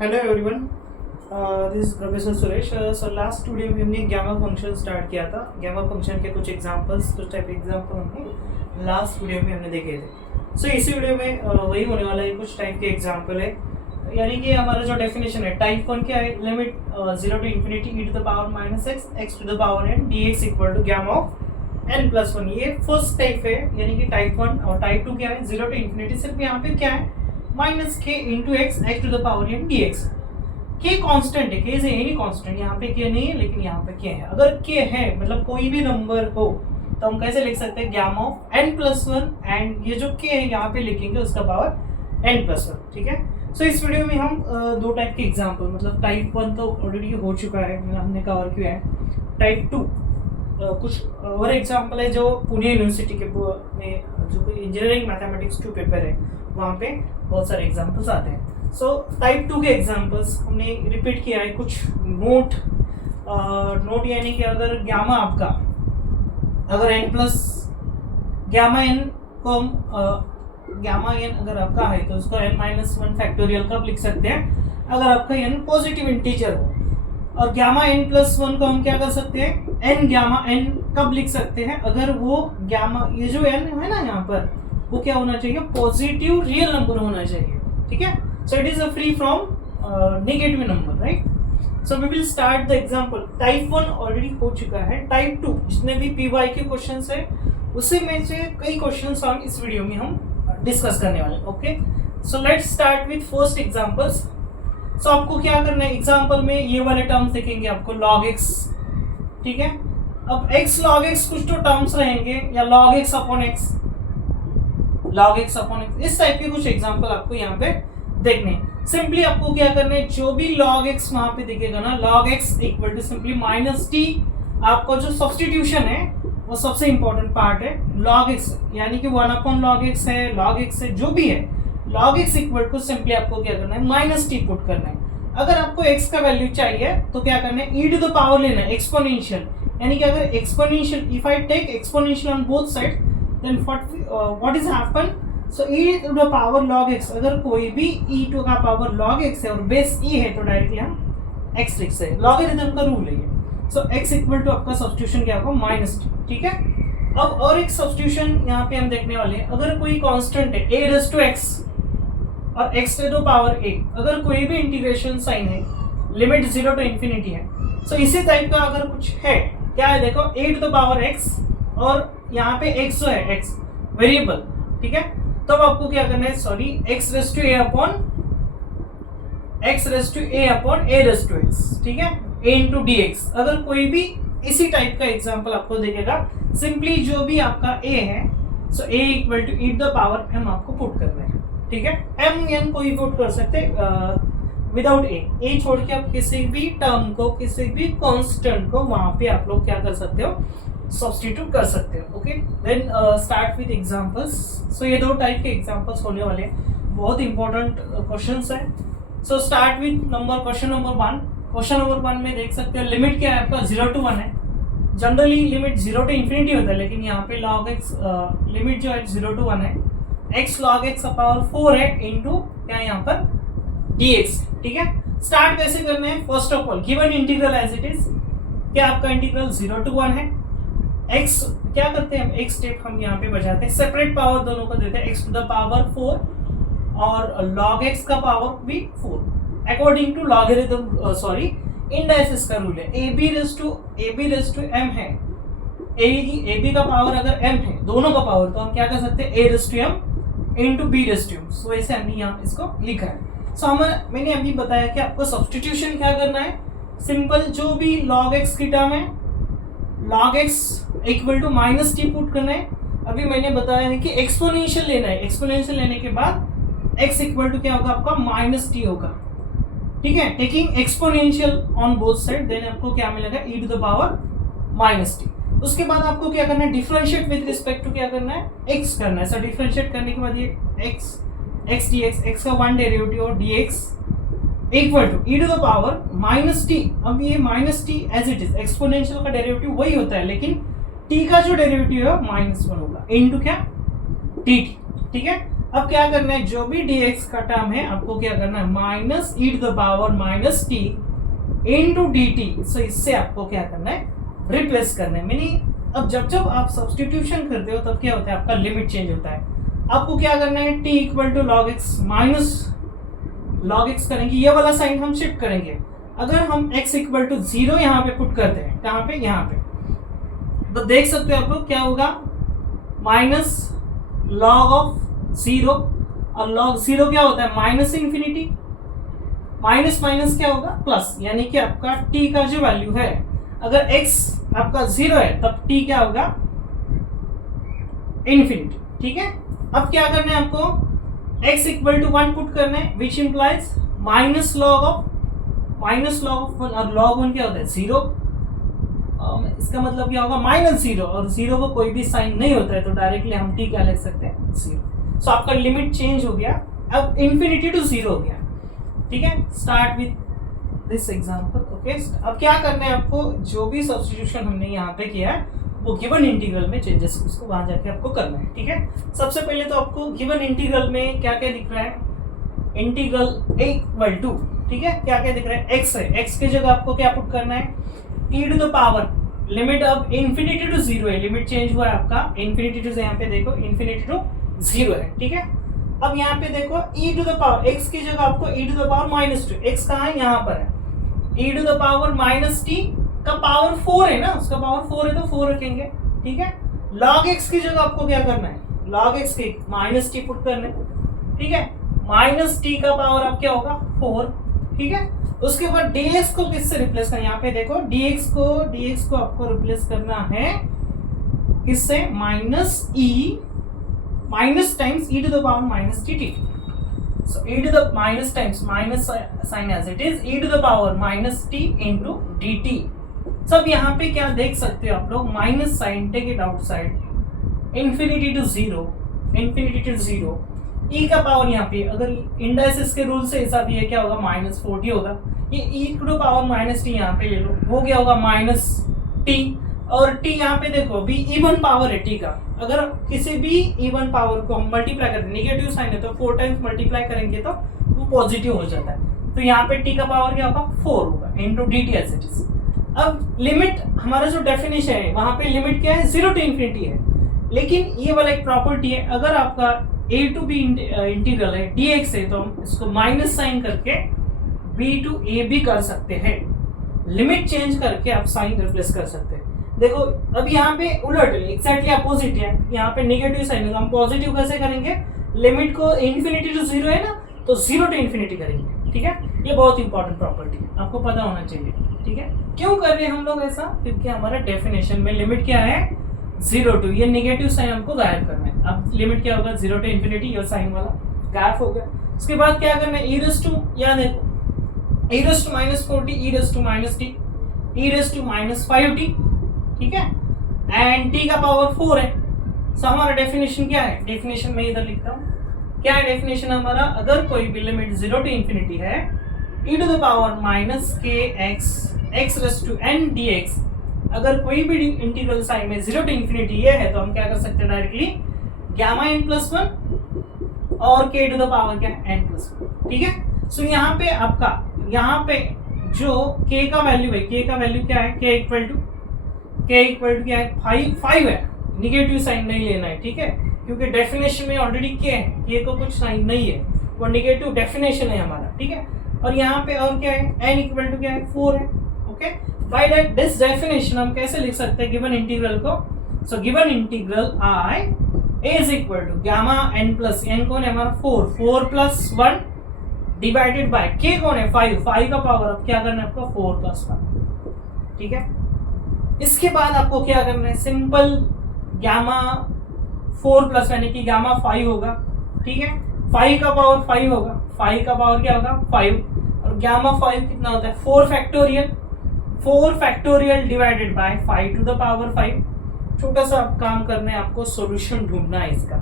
Hello everyone, this is professor Suresh. Sir last video में हमने gamma function start किया था। गैमा फंक्शन के कुछ एग्जांपल्स, कुछ टाइप एग्जांपल हमने लास्ट वीडियो में हमने देखे थे। सो इसी वीडियो में वही होने वाला है, कुछ टाइप के एग्जांपल है। यानी कि हमारा जो डेफिनेशन है टाइप वन क्या है, limit 0 to infinity e to the power minus x to the power n dx equal to gamma of n plus 1। ये फर्स्ट टाइप है, यानी कि टाइप वन। और टाइप टू क्या है, 0 to infinity, सिर्फ यहाँ पे क्या है minus k into x to the power n d x. K constant है, के इज एनी कांस्टेंट, यहाँ पे के नहीं है लेकिन यहाँ पे के है। अगर के है मतलब कोई भी नंबर हो तो हम कैसे लिख सकते हैं, gamma of n plus one, and ये जो के है यहाँ पे लिखेंगे उसका पावर एन प्लस वन। ठीक है। सो इस वीडियो में हम दो टाइप के एग्जाम्पल, मतलब टाइप वन तो ऑलरेडी हो चुका है, हमने कवर किया है। टाइप टू कुछ और एग्जाम्पल है जो पुणे यूनिवर्सिटी के में जो कोई इंजीनियरिंग मैथमेटिक्स 2 पेपर है वहाँ पे बहुत सारे एग्जाम्पल्स आते हैं। सो टाइप टू के एग्जाम्पल्स हमने रिपीट किया है। कुछ नोट यानी कि अगर गैमा आपका, अगर एन प्लस गैमा एन को गैमा एन अगर आपका है तो उसको एन माइनस वन फैक्टोरियल कब लिख सकते हैं, अगर आपका एन पॉजिटिव इंटीजर हो। और गैमा एन प्लस वन को हम क्या कर सकते हैं, एन गैमा एन कब लिख सकते हैं, अगर वो गैमा, ये जो एन है ना यहाँ पर, वो क्या होना चाहिए, पॉजिटिव रियल नंबर होना चाहिए। ठीक है। So it is a free from negative number, right. So we will start the example. Type one already हो चुका है। टाइप टू जितने भी पीवाई के क्वेश्चंस है उसी में से कई क्वेश्चंस हम इस वीडियो में हम डिस्कस करने वाले हैं। Okay, so let's start with first examples. So आपको क्या करना है, एग्जांपल में ये वाले टर्म्स दिखेंगे आपको, log x। ठीक है। अब x log x कुछ तो टर्म्स रहेंगे, या log x upon x, log x upon x, इस टाइप के कुछ एग्जांपल आपको यहाँ पे देखने। सिंपली आपको क्या करना है, जो भी log x वहां पे दिखेगा ना, log x equal to simply minus t. आपका जो सब्स्टिट्यूशन है वो सबसे इंपॉर्टेंट पार्ट है। log x यानी कि 1 अपॉन log x है, log x है, जो भी है, log x equal to simply आपको क्या करना है, माइनस टी पुट करना है। अगर आपको x का वैल्यू चाहिए तो क्या करना है, e टू द पावर लेना है, एक्सपोनेंशियल। यानी कि अगर exponential, if I take exponential on both side then what is happen, so e to the power log x, अगर कोई भी e टू का पावर log x है और बेस e है तो डायरेक्टली हम x लिख सकते हैं। लॉगरिथम का रूल है ये। सो x इक्वल टू आपका सब्स्टिट्यूशन क्या होगा, माइनस टी। ठीक है। अब और एक सब्स्टिट्यूशन यहाँ पे हम देखने वाले हैं। अगर कोई कांस्टेंट है a रेज़ टू x और x to the power a, अगर कोई भी इंटीग्रेशन साइन है, लिमिट 0 टू इंफिनिटी है, सो इसी टाइप का अगर कुछ है, क्या है देखो, a to the power x और यहाँ पे x जो है x वेरिएबल। ठीक है। तब तो आपको क्या करना है, sorry, x raise to a upon a raise to x। ठीक है, a इंटू डी एक्स। अगर कोई भी इसी टाइप का एग्जाम्पल आपको देखेगा, सिंपली जो भी आपका a है, so a equal to e to the power m आपको पुट करना है। ठीक है। m n कोई पुट कर सकते विदाउट a छोड़ के आप किसी भी टर्म को, किसी भी कांस्टेंट को वहां पे आप लोग क्या कर सकते हो, सब्स्टिट्यूट कर सकते हो। Okay, then start with examples. So ये दो टाइप के एग्जांपल्स होने वाले हैं, बहुत इंपॉर्टेंट क्वेश्चंस है। So start with question number 1। Question number 1 में देख सकते हो लिमिट क्या है आपका, 0 to 1 है। जनरली लिमिट 0 to इंफिनिटी होता है, लेकिन यहाँ पे log x लिमिट जो है 0 to 1 है। x log x पावर 4 है इंटू क्या है यहाँ पर dx। ठीक है। स्टार्ट कैसे करना है, first of all given integral as it is, क्या आपका इंटीग्रल 0 to 1 है। x क्या करते हैं, x स्टेप हम यहाँ पे बजाते हैं, सेपरेट पावर दोनों को देते हैं, x टू द पावर 4 और log x का पावर भी 4 according to logarithm, sorry, indices का रूल है। ab रेज़ टू m है, ab का पावर अगर m है, दोनों का पावर, तो हम क्या कर सकते हैं, a raise to m into b raise to m। So ऐसे हमने यहाँ इसको लिखा है। सो मैंने अभी बताया कि आपको सब्स्टिट्यूशन क्या करना है, सिंपल जो भी log x की टर्म है, log x equal to minus t put करना है। अभी मैंने बताया है कि एक्सपोनेंशियल लेना है, एक्सपोनेंशियल लेने के बाद x इक्वल टू क्या होगा आपका, माइनस टी होगा। ठीक है। Taking exponential on both side, then आपको क्या मिलेगा, e to the power minus t. उसके बाद आपको क्या करना है, डिफरेंशिएट विद रिस्पेक्ट टू क्या करना है, x करना है। सो डिफरेंशिएट करने के बाद ये x dx, x का वन डेरिवेटिव और dx equal to e to the power minus t. अब ये minus t as it is, exponential का डेरिवेटिव वही होता है, लेकिन t का जो डेरिवेटिव है -1 होगा इनटू क्या, dt। ठीक है। अब क्या करना है, जो भी dx का टर्म है आपको क्या करना है, minus e to the power minus t into dt। सो इससे आपको क्या करना है, रिप्लेस करना है। मीनिंग अब जब जब आप सब्स्टिट्यूशन करते हो तब क्या होता है, आपका लिमिट चेंज होता है। आपको क्या करना है, t equal to log x minus log x करेंगे, ये वाला साइन हम शिफ्ट करेंगे। अगर हम x इक्वल टू 0 यहाँ पे पुट करते हैं, कहाँ पे, यहाँ पे, तो देख सकते हो आप लोग क्या होगा, माइनस लॉग ऑफ 0, और लॉग 0 क्या होता है, माइनस इंफिनिटी, माइनस माइनस क्या होगा, प्लस, यानी कि आपका t का जो वैल्यू है, अगर x आपका 0 है तब t क्या होगा, इंफिनिटी। ठीक है, अब क्या करना है आपको, x इक्वल टू 1 पुट करना है, which implies minus log of 1, और लॉग 1 क्या होता है, 0, इसका मतलब क्या होगा, माइनस 0, और 0 को कोई भी साइन नहीं होता है तो डायरेक्टली हम t क्या लिख सकते हैं, 0। सो आपका लिमिट चेंज हो गया, अब इंफिनिटी टू 0 हो गया। ठीक है, start with this example. Okay, अब क्या करना है आपको, जो भी सब्स्टिट्यूशन हमने यहाँ पे किया है वो गिवन इंटीग्रल में चेंजेस उसको वहां जाके आपको करना है। ठीक है, सबसे पहले तो आपको गिवन इंटीग्रल में क्या क्या दिख रहा है, इंटीग्रल इक्वल टू, ठीक है, क्या क्या दिख रहा है, x है, x की जगह आपको क्या पुट करना है, e to the power, limit अब इन्फिनिटी टू 0 है, लिमिट चेंज हुआ है आपका इन्फिनिटी टू, यहाँ पे देखो इन्फिनिटी टू 0 है। ठीक है, अब यहाँ पे देखो e to the power, x की जगह आपको e to the power minus 2, x कहाँ है, यहाँ पर है, e to the power minus t का पावर 4 है ना, उसका पावर 4 है तो 4 रखेंगे। ठीक है, log x की जगह आपको क्या करना है, log x की माइनस t पुट करना है। ठीक है, माइनस t का पावर अब क्या होगा, 4। ठीक है, उसके बाद dx को किससे रिप्लेस करना है, यहाँ पे देखो dx को आपको रिप्लेस करना है किससे, minus e minus times e to the power minus dt। So e to the minus times minus sign as it is e to the power minus t into dt। सब यहाँ पे क्या देख सकते हो आप लोग, minus sign, take it outside, infinity to 0, e का पावर यहाँ पे अगर इंडाइसिस के रूल से हिसाब ये क्या होगा, माइनस 40 होगा, ये e to power minus t यहाँ पे ले लो, वो क्या होगा, माइनस t, और t यहाँ पे देखो भी इवन पावर है t का, अगर किसी भी इवन पावर को हम मल्टीप्लाई करते हैं, नेगेटिव साइन है तो 4 टाइम्स मल्टीप्लाई करेंगे तो वो पॉजिटिव हो जाता है, तो यहाँ पे t का पावर क्या होगा, 4 होगा into dt as it is. अब लिमिट, हमारा जो डेफिनेशन है वहां पे लिमिट क्या है, 0 टू इंफिनिटी है, लेकिन ये वाला एक प्रॉपर्टी है, अगर आपका a टू b इंटीग्रल है dx है तो हम इसको माइनस साइन करके b टू a भी कर सकते हैं, लिमिट चेंज करके आप साइन रिप्लेस कर सकते हैं। देखो अब यहाँ पे उलट है, एक्जैक्टली अपोजिट है, यहाँ पे नेगेटिव साइन है तो हम पॉजिटिव कैसे करेंगे, लिमिट को इन्फिनिटी टू 0 है ना तो 0 टू इन्फिनिटी करेंगे। ठीक है, ये बहुत इंपॉर्टेंट प्रॉपर्टी है, आपको पता होना चाहिए। ठीक है, क्यों कर रहे हैं हम लोग ऐसा, क्योंकि हमारा डेफिनेशन में लिमिट क्या है, 0 टू, ये नेगेटिव साइन हमको गायब करना है। अब लिमिट क्या होगा, 0 टू इन्फिनिटी, ये साइन वाला गायब हो गया। उसके बाद क्या करना है, e रेज़ टू, यहाँ देखो e raise to minus 4t, e raise to minus t, e raise to minus 5t। ठीक है, एंड t का पावर 4 है। सो हमारा डेफिनेशन क्या है, डेफिनेशन में इधर लिखता हूँ, क्या है डेफिनेशन हमारा, अगर कोई भी लिमिट 0 टू इंफिनिटी है, e to the power minus k x raise to n dx, अगर कोई भी इंटीग्रल साइन में 0 टू इंफिनिटी ये है तो हम क्या कर सकते हैं, डायरेक्टली गामा n प्लस 1 और k टू द पावर क्या है, n प्लस 1। ठीक है, सो यहाँ पे आपका, यहाँ पे जो k का वैल्यू है, k का वैल्यू क्या है, k इक्वल टू क्या है, 5 है, निगेटिव साइन नहीं लेना है। ठीक है, क्योंकि डेफिनेशन में ऑलरेडी k है, k को कुछ साइन नहीं है, वो निगेटिव डेफिनेशन है हमारा। ठीक है, और यहाँ पे और क्या है, n इक्वल टू क्या है, 4 है। ओके, बाय दिस डेफिनेशन हम कैसे लिख सकते हैं गिवन इंटीग्रल को, सो given integral i is equal to gamma n plus n कौन है हमारा, 4 प्लस 1 डिवाइडेड बाय k कौन है, 5 का पावर अब क्या करना है आपको, 4 प्लस 1। ठीक है, इसके बाद आपको क्या करना है, सिंपल गामा 4 प्लस यानी कि गामा 5 होगा। ठीक है, 5 का पावर 5 होगा, 5 का पावर क्या होगा, 5, और गामा 5 कितना होता है, 4 factorial divided by 5 to the power 5। छोटा सा काम करना है आपको, सॉल्यूशन ढूंढना है इसका,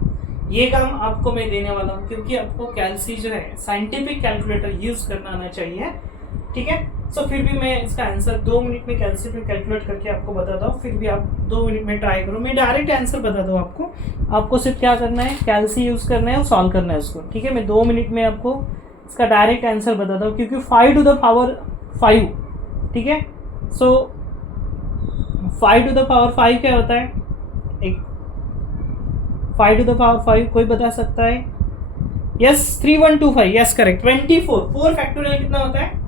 ये काम आपको मैं देने वाला हूँ, क्योंकि आपको कैलसी जो है साइंटिफिक कैलकुलेटर यूज करना आना चाहिए। ठीक है। सो फिर भी मैं इसका आंसर 2 मिनट में कैलकुलेट करके आपको बताता हूँ, फिर भी आप 2 मिनट में ट्राई करो। मैं डायरेक्ट आंसर बताता हूँ आपको सिर्फ क्या करना है, कैलसी यूज़ करना है और सॉल्व करना है उसको, ठीक है। मैं 2 मिनट में आपको इसका डायरेक्ट आंसर बताता हूँ, क्योंकि 5 to the power 5, ठीक है। सो 5 to the power 5 क्या होता है, एक 5 to the power 5 कोई बता सकता है? Yes 3125, yes correct. 24 4 फैक्टोरियल कितना होता है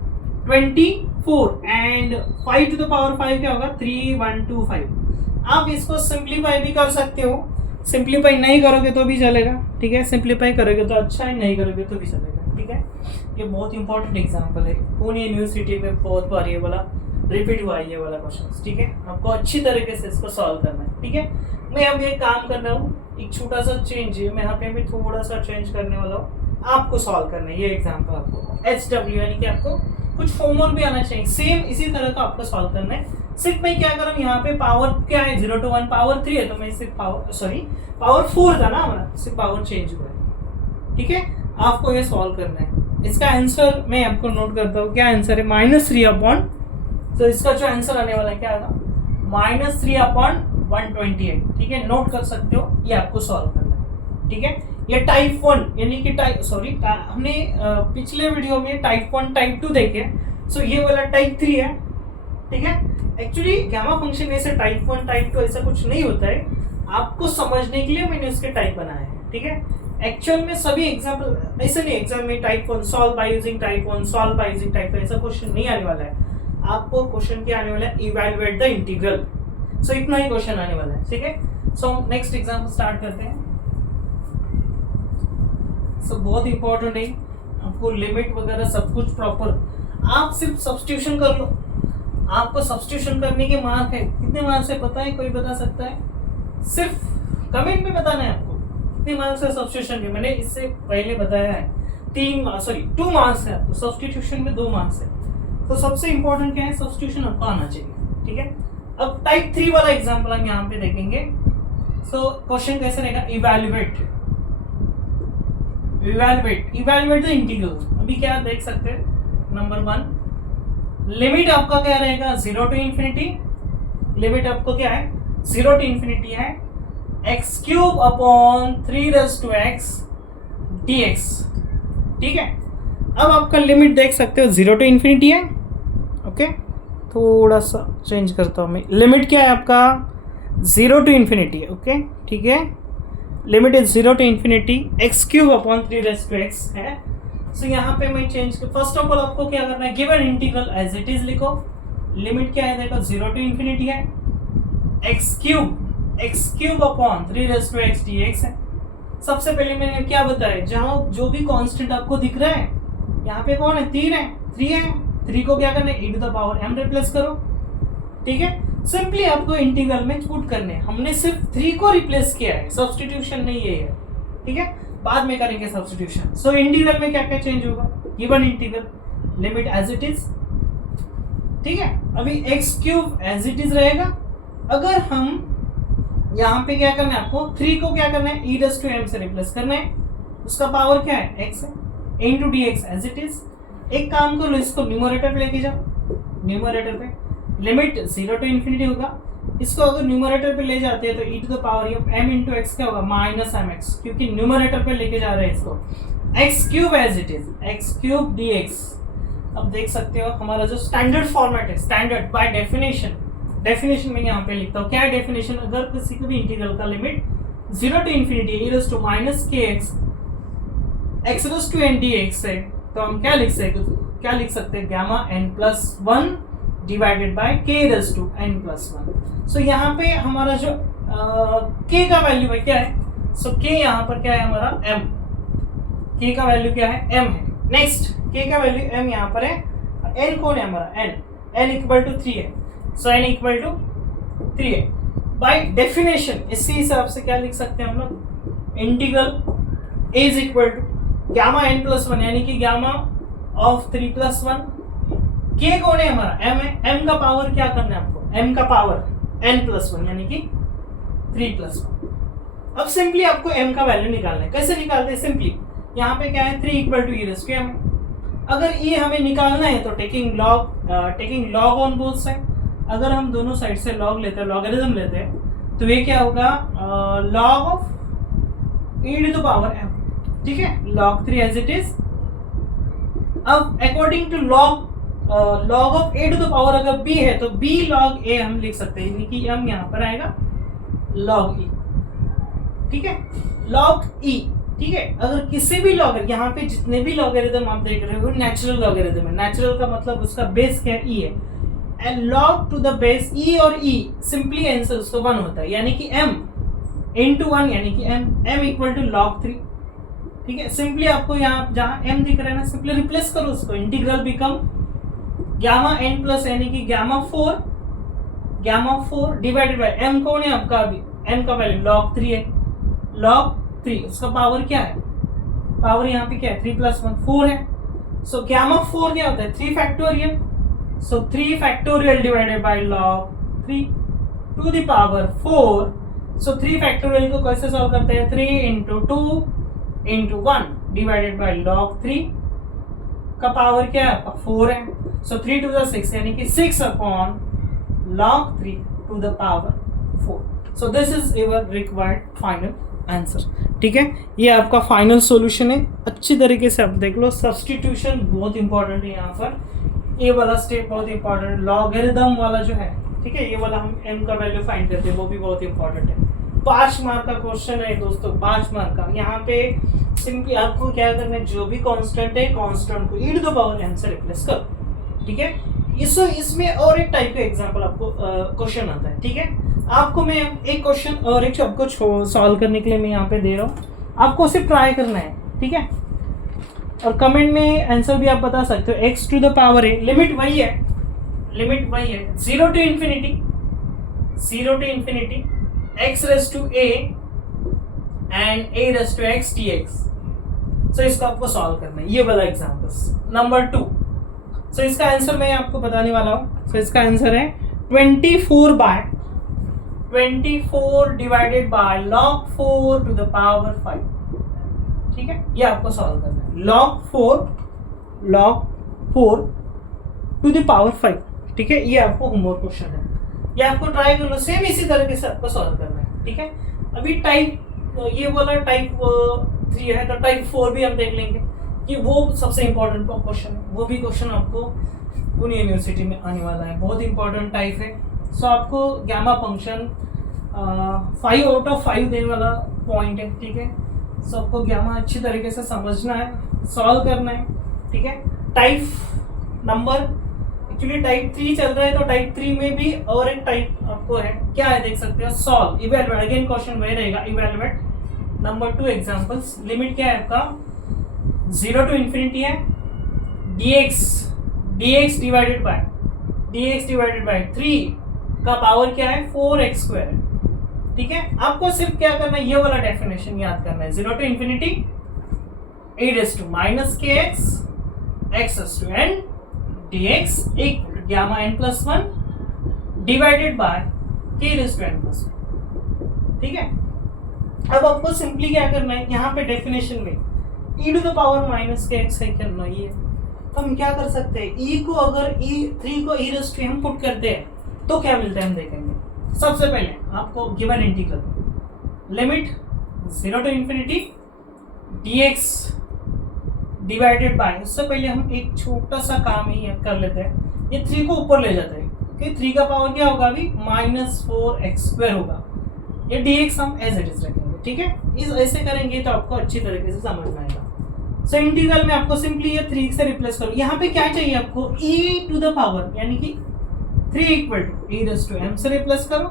24 एंड 5 to the power 5 क्या होगा 3125। आप इसको सिंप्लीफाई भी कर सकते हो, सिंप्लीफाई नहीं करोगे तो भी चलेगा, ठीक है। सिंप्लीफाई करोगे तो अच्छा है, नहीं करोगे तो भी चलेगा, ठीक है। ये बहुत इंपॉर्टेंट एग्जाम्पल है, पुणे यूनिवर्सिटी में बहुत बार ये वाला रिपीट हुआ है, ये वाला क्वेश्चन, ठीक है। आपको अच्छी तरीके से इसको सॉल्व करना है, ठीक है। मैं अब ये काम कर रहा हूँ, एक छोटा सा चेंज है, मैं यहाँ पे भी थोड़ा सा चेंज करने वाला हूँ, आपको सॉल्व करना है ये एग्जाम्पल। आपको HW यानी कि आपको कुछ फॉर्मूला भी आना चाहिए, सेम इसी तरह का आपको सॉल्व करना है। सिर्फ मैं क्या करूँ, यहाँ पे पावर क्या है 0 to 1 पावर 3 है, तो मैं सिर्फ पावर 4 था ना हमारा, सिर्फ पावर चेंज हुआ है, ठीक है। आपको ये सॉल्व करना है। इसका आंसर मैं आपको नोट करता हूँ, क्या आंसर है -3 तो इसका जो आंसर आने वाला है क्या आएगा -3/128, ठीक है। नोट कर सकते हो, ये आपको सॉल्व करना है, ठीक है। ये टाइप 1 यानी कि हमने पिछले वीडियो में टाइप 1 टाइप 2 देखे, सो ये वाला टाइप 3 है, ठीक है। एक्चुअली गामा फंक्शन में से टाइप 1 टाइप 2 ऐसा कुछ नहीं होता है, आपको समझने के लिए मैंने उसके टाइप बनाए हैं, ठीक है। एक्चुअल में सभी एग्जाम्पल ऐसे नहीं, एग्जाम में type 1 solve by using type 1 solve by using type 2 ऐसा क्वेश्चन नहीं आने वाला है। आपको क्वेश्चन क्या आने वाला है, इवैल्यूएट द इंटीग्रल, सो इतना ही क्वेश्चन आने वाला है, ठीक है। सो नेक्स्ट एग्जाम्पल स्टार्ट करते हैं। सो बहुत इंपॉर्टेंट है, आपको लिमिट वगैरह सब कुछ प्रॉपर, आप सिर्फ सब्स्टिट्यूशन कर लो। आपको सब्स्टिट्यूशन करने के मार्क है, कितने मार्क्स है पता है, कोई बता सकता है? सिर्फ कमेंट में बताना है आपको कितने मार्क्स है सब्स्टिट्यूशन के। मैंने इससे पहले बताया है 2 मार्क्स है आपको, सब्स्टिट्यूशन में 2 मार्क्स है। तो सबसे इंपॉर्टेंट क्या है, सब्स्टिट्यूशन आपको आना चाहिए, ठीक है। अब टाइप 3 वाला एग्जाम्पल हम यहाँ पे देखेंगे। सो क्वेश्चन कैसे रहेगा, इवैल्यूएट द इंटीग्रल। अभी क्या देख सकते हैं, नंबर 1 लिमिट आपका क्या रहेगा 0 to infinity, लिमिट आपको क्या है 0 to infinity है x³/3x dx, ठीक है। अब आपका लिमिट देख सकते हो 0 to infinity है, ओके। थोड़ा सा चेंज करता हूँ मैं, लिमिट क्या है आपका 0 to infinity है, ओके, ठीक है। Limit is 0 to infinity x³/3x है। सो यहाँ पे मैं चेंज कर, फर्स्ट ऑफ ऑल आपको क्या करना है, given integral as it is लिखो। लिमिट क्या है देखो 0 to infinity है, x³/3x dx है। सबसे पहले मैंने क्या बताया, जहाँ जो भी कांस्टेंट आपको दिख रहा है, यहाँ पे कौन है 3 है, 3 को क्या करना है e⁻m रिप्लेस करो, ठीक है। सिंपली आपको इंटीग्रल में पुट करने, हमने सिर्फ 3 को रिप्लेस किया है, सब्स्टिट्यूशन नहीं है, ठीक है। बाद में करेंगे सब्स्टिट्यूशन। सो इंटीग्रल में क्या क्या चेंज होगा, given integral limit as it is, ठीक है। अभी x³ एज इट इज रहेगा। अगर हम यहाँ पे क्या करना है, आपको 3 को क्या करना है e⁻m से रिप्लेस करना है, उसका पावर क्या है x है, into dx as it is. एक काम करो, इसको न्यूमरेटर पे लेके जाओ, न्यूमरेटर पे लिमिट 0 to infinity होगा, इसको अगर न्यूमरेटर पे ले जाते हैं तो e⁻m into x क्या होगा -mx, क्योंकि न्यूमरेटर पे लेके जा रहे हैं इसको। x³ as it is, x³ dx। अब देख सकते हो हमारा जो स्टैंडर्ड फॉर्मेट है, स्टैंडर्ड बाय डेफिनेशन में यहाँ पे लिखता हूँ। क्या है डेफिनेशन, अगर किसी को भी इंटीग्रल का limit 0 to infinity e⁻kx x⁻n dx है, तो हम क्या लिख सकते हैं gamma n+1 divided by k⁻n+1। सो यहाँ पे हमारा जो k का वैल्यू है क्या है, सो k यहाँ पर क्या है हमारा m, k का वैल्यू क्या है m है। नेक्स्ट k का वैल्यू m यहाँ पर है, n कौन है हमारा n = 3 है, सो n = 3 है। बाय डेफिनेशन इसी हिसाब से क्या लिख सकते हैं हम लोग, integral is equal to gamma n+1 यानी कि गामा ऑफ 3+1। k कौन है हमारा m है, m का पावर क्या करना है आपको, m का पावर n+1 यानी कि 3+1। अब सिंपली आपको m का वैल्यू निकालना है। कैसे निकालते हैं, सिंपली यहाँ पे क्या है 3 = e⁻m, अगर ये हमें निकालना है तो taking log on both side. अगर हम दोनों साइड से लॉग लेते हैं, लॉगरिथम लेते हैं, तो ये क्या होगा, log of e to the power m, ठीक है, log 3 एज इट इज। अब according to log of a to the power अगर b है तो b log a हम लिख सकते हैं, यानी कि m यहाँ पर आएगा log e, ठीक है, log e, ठीक है। अगर किसी भी लॉगर, यहाँ पे जितने भी लॉगरिथम आप देख रहे हो नेचुरल लॉगरिथम है। नेचुरल का मतलब उसका बेस क्या है, e है, and log to the base e और e सिंपली आंसर उसको 1 होता है, यानी कि m into 1 यानी कि m इक्वल टू log 3, ठीक है। सिंपली आपको यहाँ जहाँ m दिख रहा है ना, सिंपली रिप्लेस करो उसको, integral become gamma n plus यानी कि गामा 4 डिवाइडेड बाय m कौन है आपका, अभी m का वैल्यू log 3 है, log 3 उसका पावर क्या है, पावर यहाँ पे क्या है 3 + 1 4 है। सो गामा 4 क्या होता है 3 factorial, so 3 factorial divided by log 3 to the power 4। So 3 factorial को कैसे सॉल्व करते हैं, 3 × 2 × 1 डिवाइडेड बाय log 3 का पावर क्या है 4 है। सो 3 to the 6 यानी कि 6 upon log 3 to the power 4। So this is your required final answer, ठीक है। ये आपका फाइनल सॉल्यूशन है, अच्छी तरीके से आप देख लो। सब्स्टिट्यूशन बहुत इंपॉर्टेंट है यहाँ पर, ये वाला स्टेप बहुत इंपॉर्टेंट है, लॉगरिथम वाला जो है, ठीक है, ये वाला हम m का वैल्यू फाइंड करते हैं, वो भी बहुत इंपॉर्टेंट है। 5 मार्क का क्वेश्चन है दोस्तों, 5 मार्क का। यहाँ पे सिंपली आपको क्या करना है, जो भी कांस्टेंट है कांस्टेंट को e to the power m से रिप्लेस करो, ठीक है। इसमें और एक टाइप का एग्जांपल आपको क्वेश्चन आता है, ठीक है। आपको मैं एक क्वेश्चन और एक आपको सॉल्व करने के लिए मैं यहाँ पे दे रहा हूँ, आपको सिर्फ ट्राई करना है, ठीक है। और कमेंट में आंसर भी आप बता सकते हो। x टू द पावर है, लिमिट वही है 0 to infinity x raised to a and a raised to x dx। सो इसको आपको सॉल्व करना है, ये वाला एग्जांपल्स। नंबर 2, सो इसका आंसर मैं आपको बताने वाला हूँ। सो इसका आंसर है 24 divided by log 4 to the power 5, ठीक है। ये आपको सॉल्व करना है, log 4 टू द पावर 5, ठीक है। ये आपको होमवर्क क्वेश्चन है, ये आपको ट्राई कर लो, सेम इसी तरीके से आपको सॉल्व करना है, ठीक है। अभी ये वाला टाइप 3 है, तो टाइप 4 भी हम देख लेंगे, कि वो सबसे इंपॉर्टेंट क्वेश्चन है। वो भी क्वेश्चन आपको पुणे यूनिवर्सिटी में आने वाला है, बहुत इंपॉर्टेंट टाइप है। सो आपको गामा फंक्शन 5 out of 5 देने वाला पॉइंट है, ठीक है। सो आपको गामा अच्छी तरीके से समझना है, सॉल्व करना है, ठीक है। टाइप नंबर एक्चुअली टाइप 3 चल रहा है, तो टाइप 3 में भी और एक टाइप आपको है, क्या है देख सकते हो, सॉल्व इवैल्यूएट। अगेन क्वेश्चन वही रहेगा, इवैल्यूएट। नंबर 2 एग्जांपल्स, लिमिट क्या है आपका 0 to infinity है, dx डिवाइडेड बाय 3 का पावर क्या है 4x², ठीक है। आपको सिर्फ क्या करना है, ये वाला डेफिनेशन याद करना है, 0 to infinity e raised to -kx x raised to n dx equal to gamma n plus 1 divided by k raised to n plus 1, ठीक है। अब आपको सिंपली क्या करना है, यहाँ पे डेफिनेशन में e to the power -kx है करना, ये तो हम क्या कर सकते हैं, e को अगर e3 को e raised to m put करते हैं तो क्या मिलता है हम देखेंगे। सबसे पहले आपको given integral limit 0 to infinity dx divided by, उससे पहले हम एक छोटा सा काम ही कर लेते हैं, ये 3 को ऊपर ले जाते हैं, कि 3 का पावर क्या होगा अभी -4x² होगा, ये dx हम एज इट इज रखेंगे, ठीक है। इस ऐसे करेंगे तो आपको अच्छी तरीके से समझ में आएगा। सो इंटीग्रल में आपको सिंपली ये 3 से रिप्लेस करो, यहाँ पे क्या चाहिए आपको e टू द पावर, यानी कि 3 equal to e raised to m से रिप्लेस करो,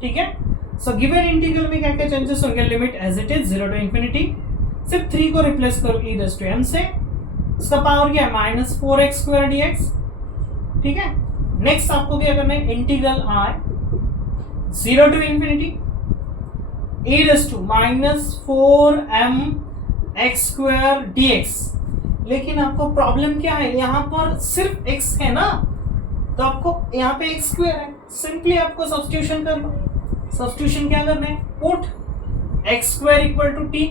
ठीक है। सो गिवन इंटीग्रल में क्या क्या चेंजेस होंगे, limit as it is 0 to infinity, सिर्फ 3 को रिप्लेस करो e raised to m से, इसका पावर क्या है -4x² dx, ठीक है। नेक्स्ट आपको क्या करना है, integral r 0 to infinity e raised to -4mx² dx। लेकिन आपको प्रॉब्लम क्या है, यहाँ पर सिर्फ x है ना, तो आपको यहाँ पे x² है, सिंपली आपको सब्स्टिट्यूशन कर लो। सब्स्टिट्यूशन क्या करना है, put x² equal to t,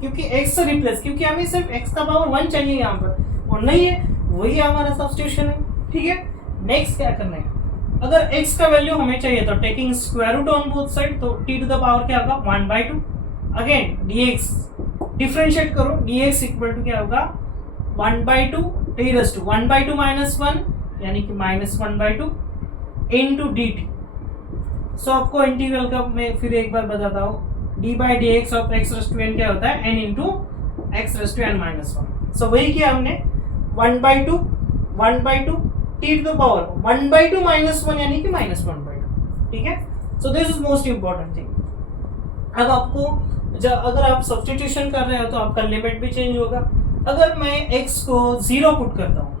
क्योंकि x से रिप्लेस, क्योंकि हमें सिर्फ x का पावर 1 चाहिए यहाँ पर, और नहीं है, वही हमारा सब्स्टिट्यूशन है। ठीक है, नेक्स्ट क्या करना है, अगर x का वैल्यू हमें चाहिए तो taking square root on both side, तो t टू द पावर क्या होगा 1/2। अगेन dx डिफरेंशिएट करो, dx इक्वल टू क्या होगा 1/2 t रेज़ टू 1/2 माइनस 1 यानी कि -1/2 इनटू dt। सो आपको इंटीग्रल का मैं फिर एक बार बताता हूँ, d by d x of x raise to n क्या होता है n into x raise to n minus 1। So वही किया हमने 1/2 t to the power 1/2 minus 1 यानी कि -1/2। ठीक है, so this is most important thing. अब आपको जब अगर आप सब्स्टिट्यूशन कर रहे हो तो आपका लिमिट भी चेंज होगा। अगर मैं x को 0 पुट करता हूँ,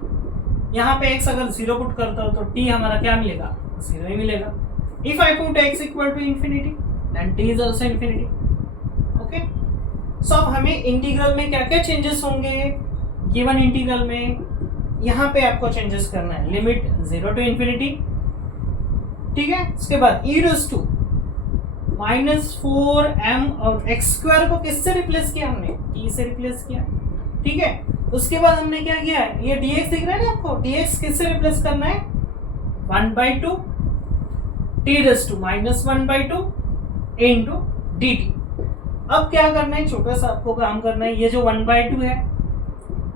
यहाँ पे x अगर 0 पुट करता हूँ तो t हमारा क्या मिलेगा 0 ही मिलेगा। If I put x equal to infinity, then t is also infinity. Okay? So अब हमें इंटीग्रल में क्या क्या चेंजेस होंगे, गिवन इंटीग्रल में यहाँ पे आपको चेंजेस करना है, लिमिट 0 to infinity। ठीक है, उसके बाद e रेज़ टू -4m और x स्क्वायर को किससे रिप्लेस किया हमने, t से रिप्लेस किया। ठीक है, उसके बाद हमने क्या किया है, ये dx दिख रहा है ना आपको, dx किससे रिप्लेस करना है 1/2 t raise to -1/2 into dt। अब क्या करना है, छोटा सा आपको काम करना है, ये जो 1/2 है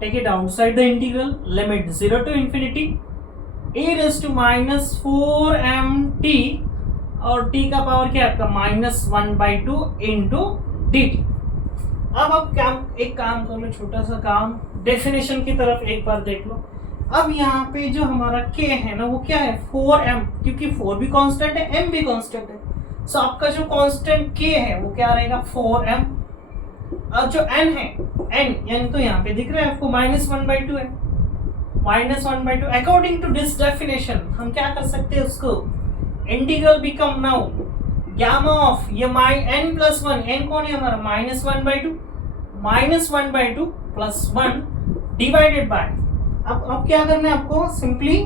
take it outside the integral, limit 0 to infinity e raise to -4mt और t का पावर क्या है आपका -1/2 इनटू dt। अब एक काम कर लो, छोटा सा काम, डेफिनेशन की तरफ एक बार देख लो। अब यहाँ पे जो हमारा k है ना वो क्या है 4m, क्योंकि 4 भी कांस्टेंट है m भी कांस्टेंट है। सो आपका जो कांस्टेंट k है वो क्या रहेगा 4m। और जो n है n तो यहाँ पे दिख रहा है आपको -1/2 है, -1/2। अकॉर्डिंग टू दिस डेफिनेशन हम क्या कर सकते हैं, उसको integral become now gamma of ये n प्लस 1, n कौन है हमारा -1/2 प्लस 1 डिवाइडेड बाय, अब क्या करना है आपको, सिंपली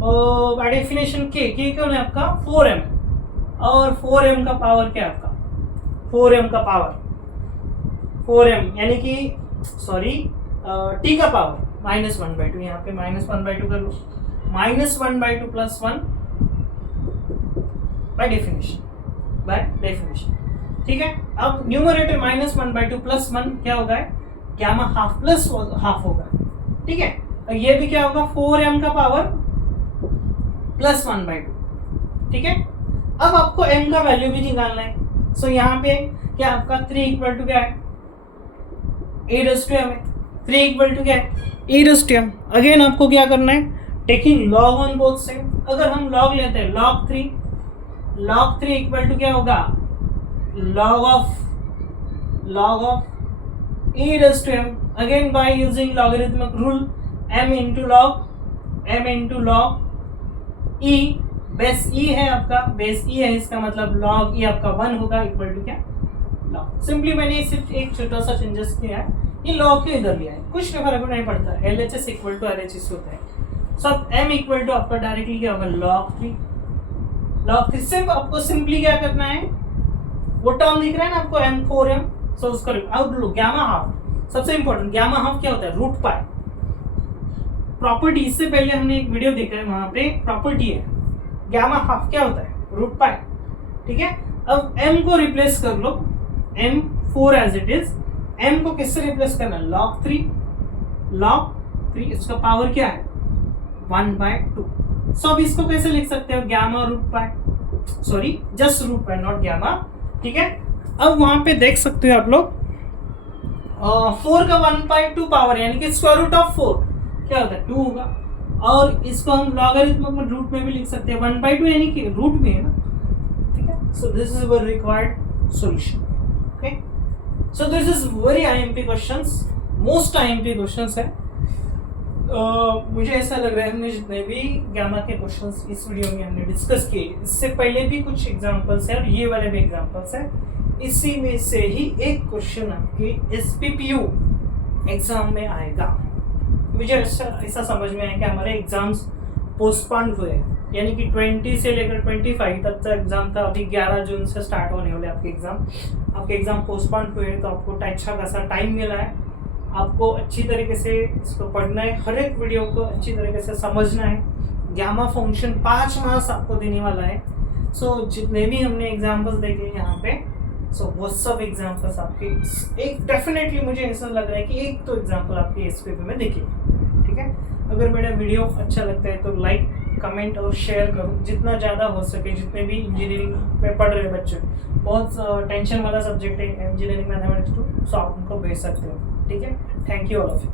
बाय डेफिनेशन k कौन है आपका 4m, और 4m का पावर क्या है आपका 4m का पावर 4m यानी कि सॉरी t का पावर -1/2, यहाँ पे -1/2 कर लो, -1/2 प्लस 1 बाय डेफिनेशन। ठीक है, अब न्यूमरेटर -1/2 प्लस 1 क्या होगा, गामा हाफ प्लस हाफ होगा। ठीक है, और ये भी क्या होगा 4m का पावर प्लस 1/2। ठीक है, अब आपको m का वैल्यू भी निकालना है। सो यहाँ पे क्या आपका 3 इक्वल टू क्या है e रेज़ टू m है, 3 इक्वल टू क्या है e raise to m। Again आपको क्या करना है, taking log on both side. अगर हम log लेते हैं log 3 इक्वल टू क्या होगा log of e raise to m। Again by using logarithmic rule m into log e, base e है आपका, बेस e है, इसका मतलब log e आपका 1 होगा इक्वल टू क्या log। सिंपली मैंने सिर्फ एक छोटा सा चेंजेस किया है, ये log के इधर लिया है, कुछ फर्क नहीं पड़ता, LHS इक्वल टू RHS होता है। सब m इक्वल टू आपका डायरेक्टली क्या होगा log 3 सिर्फ आपको सिंपली क्या करना है, वो टर्म दिख रहा है ना आपको m4m, सो उसका आउट लो गामा हाफ। सबसे इंपॉर्टेंट गामा हाफ क्या होता है रूट पाई प्रॉपर्टी, इससे पहले हमने एक वीडियो देखा है, वहां पे प्रॉपर्टी है गामा हाफ क्या होता है रूट पाई। ठीक है, अब m को रिप्लेस कर लो, m4 as it is, m को किससे रिप्लेस करना है log 3, इसका पावर क्या है 1/2। सो अब इसको कैसे लिख सकते हो, gamma root pi, sorry just root pi not gamma. ठीक है, अब वहां पे देख सकते हो आप लोग 4 का 1/2 पावर यानी कि स्क्वायर रूट ऑफ 4 क्या होता है 2 होगा, और इसको हम लॉगरिथमिक में रूट में भी लिख सकते हैं 1/2 यानी कि रूट में है ना। ठीक है, so this is our required solution. Okay, so this is very IMP questions, most IMP questions है। मुझे ऐसा लग रहा है हमने जितने भी गामा के क्वेश्चंस इस वीडियो में हमने डिस्कस किए, इससे पहले भी कुछ एग्जांपल्स है और ये वाले भी एग्जांपल्स है, इसी में से ही एक क्वेश्चन आपके SPPU एग्जाम में आएगा। मुझे ऐसा समझ में आया कि हमारे एग्जाम्स पोस्टपोन हुए, यानी कि 20 से लेकर 25 तक का एग्जाम था, अभी 11 जून से स्टार्ट होने वाले आपके एग्जाम पोस्टपोन हुए, तो आपको अच्छा खासा टाइम मिला है आपको अच्छी तरीके से इसको पढ़ना है, हर एक वीडियो को अच्छी तरीके से समझना है। गामा फंक्शन 5 मार्क्स आपको देने वाला है। सो जितने भी हमने एग्जांपल्स देखे यहाँ पे, सो वो सब एग्जांपल्स आपके एक डेफिनेटली मुझे ऐसा लग रहा है कि एक तो एग्जांपल आपके इस पेपर में देखिए, ठीक है। अगर मेरा वीडियो अच्छा लगता है तो लाइक, कमेंट और शेयर करो जितना ज़्यादा हो सके। जितने भी इंजीनियरिंग में पढ़ रहे बच्चे, बहुत टेंशन वाला सब्जेक्ट है इंजीनियरिंग मैथमेटिक्स 2, सो आप उनको भेज सकते हो, ठीक है। Thank you all of you.